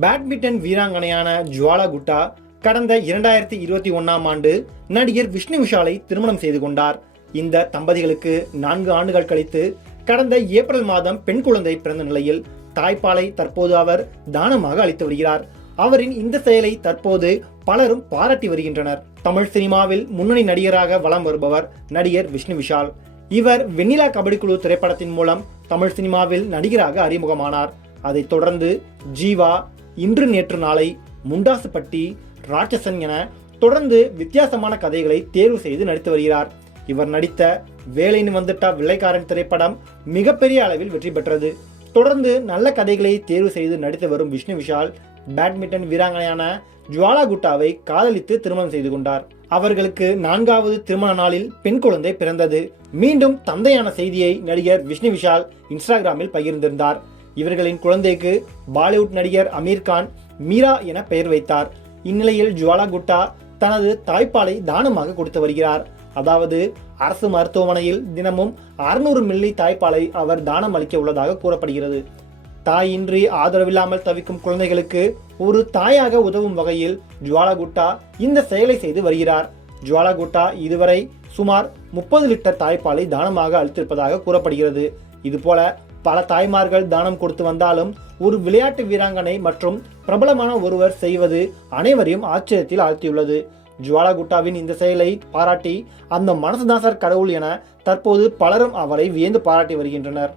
Badminton வீராங்கனையான ஜுவாலா குட்டா கடந்த இரண்டாயிரத்தி இருபத்தி ஒன்னாம் ஆண்டு நடிகர் விஷ்ணு விஷாலை திருமணம் செய்து கொண்டார். இந்த தம்பதிகளுக்கு நான்கு ஆண்டுகள் கழித்து கடந்த ஏப்ரல் மாதம் பெண் குழந்தை பிறந்த நிலையில் தாய்ப்பாலை தற்போது அவர் தானமாக அளித்து வருகிறார். அவரின் இந்த செயலை தற்போது பலரும் பாராட்டி வருகின்றனர். தமிழ் சினிமாவில் முன்னணி நடிகராக வலம் வருபவர் நடிகர் விஷ்ணு விஷால். இவர் வெண்ணிலா கபடி குழு திரைப்படத்தின் மூலம் தமிழ் சினிமாவில் நடிகராக அறிமுகமானார். அதைத் தொடர்ந்து ஜீவா இன்று நேற்று நாளை முண்டாசுப்பட்டி ராட்சசன் என தொடர்ந்து வித்தியாசமான கதைகளை தேர்வு செய்து நடித்து வருகிறார். இவர் நடித்த வேலைன்னு வந்துட்டா வில்லைக்காரன் திரைப்படம் மிகப்பெரிய அளவில் வெற்றி பெற்றது. தொடர்ந்து நல்ல கதைகளை தேர்வு செய்து நடித்து வரும் விஷ்ணு விஷால் பேட்மிண்டன் வீராங்கனையான ஜுவாலா குட்டாவை காதலித்து திருமணம் செய்து கொண்டார். அவர்களுக்கு நான்காவது திருமண நாளில் பெண் குழந்தை பிறந்தது. மீண்டும் தந்தையான செய்தியை நடிகர் விஷ்ணு விஷால் இன்ஸ்டாகிராமில் பகிர்ந்திருந்தார். இவர்களின் குழந்தைக்கு பாலிவுட் நடிகர் அமீர்கான் மீரா என பெயர் வைத்தார். இந்நிலையில் ஜுவாலா குட்டா தனது தாய்ப்பாலை தானமாக கொடுத்து வருகிறார். அதாவது அரசு மருத்துவமனையில் தினமும் அறுநூறு மில்லி தாய்ப்பாலை அவர் தானம் அளிக்க உள்ளதாக கூறப்படுகிறது. தாயின்றி ஆதரவில்லாமல் தவிக்கும் குழந்தைகளுக்கு ஒரு தாயாக உதவும் வகையில் ஜுவாலா குட்டா இந்த செயலை செய்து வருகிறார். ஜுவாலா குட்டா இதுவரை சுமார் முப்பது லிட்டர் தாய்ப்பாலை தானமாக அளித்திருப்பதாக கூறப்படுகிறது. இதுபோல பல தாய்மார்கள் தானம் கொடுத்து வந்தாலும் ஒரு விளையாட்டு வீராங்கனை மற்றும் பிரபலமான ஒருவர் செய்வது அனைவரையும் ஆச்சரியத்தில் ஆழ்த்தியுள்ளது. ஜுவாலா குட்டாவின் இந்த செயலை பாராட்டி அந்த மனசுதான் சார் கடவுள் என தற்போது பலரும் அவரை வியந்து பாராட்டி வருகின்றனர்.